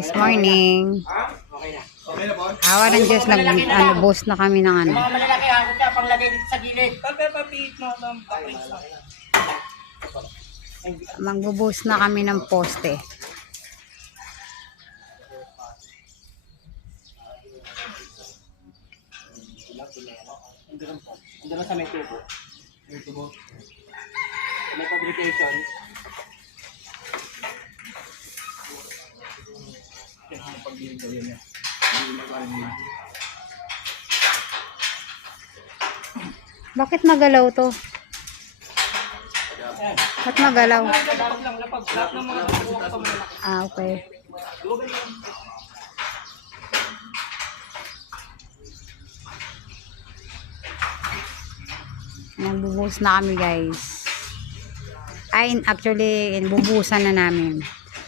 This morning. Okay na. Okay na, Bon? Awa ng Diyos, nag-boss na kami ng ano. Yung mga malalaki, hakot ka, panglagay dito sa gilid. Papapapit mo, paprits mo. Magbubuhos na kami ng poste. Andun sa may tubo. May tubo. May fabrication. Bakit magalaw to? Ba't magalaw? Lapag lang, lapag. Lahat ng mga tubo ka malalaki. Ah, okay. Nagbubuhos na kami, guys. Ay, actually, bubuhusan na namin.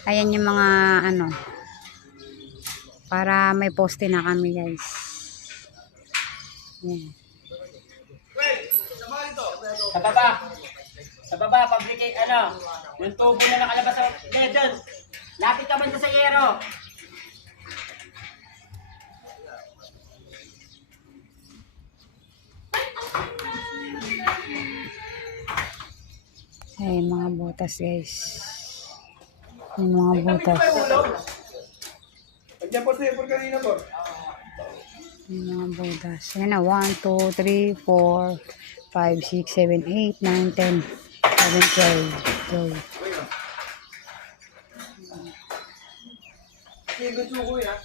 Ayan yung mga, ano, para may poste na kami, guys. Yan. Sa baba. Sa baba, fabricate, ano, yung tubo na nakalabas sa doon. Lapit ka man sa yero. Ay, mga butas, guys. Yung mga butas. Andiyan po sa'yo po kanina po. Yung mga butas. Yan na, 1, 2, 3, 4, 5, 6, 7, 8, 9, 10, 11, 12. Sige, gusto ko yun ha.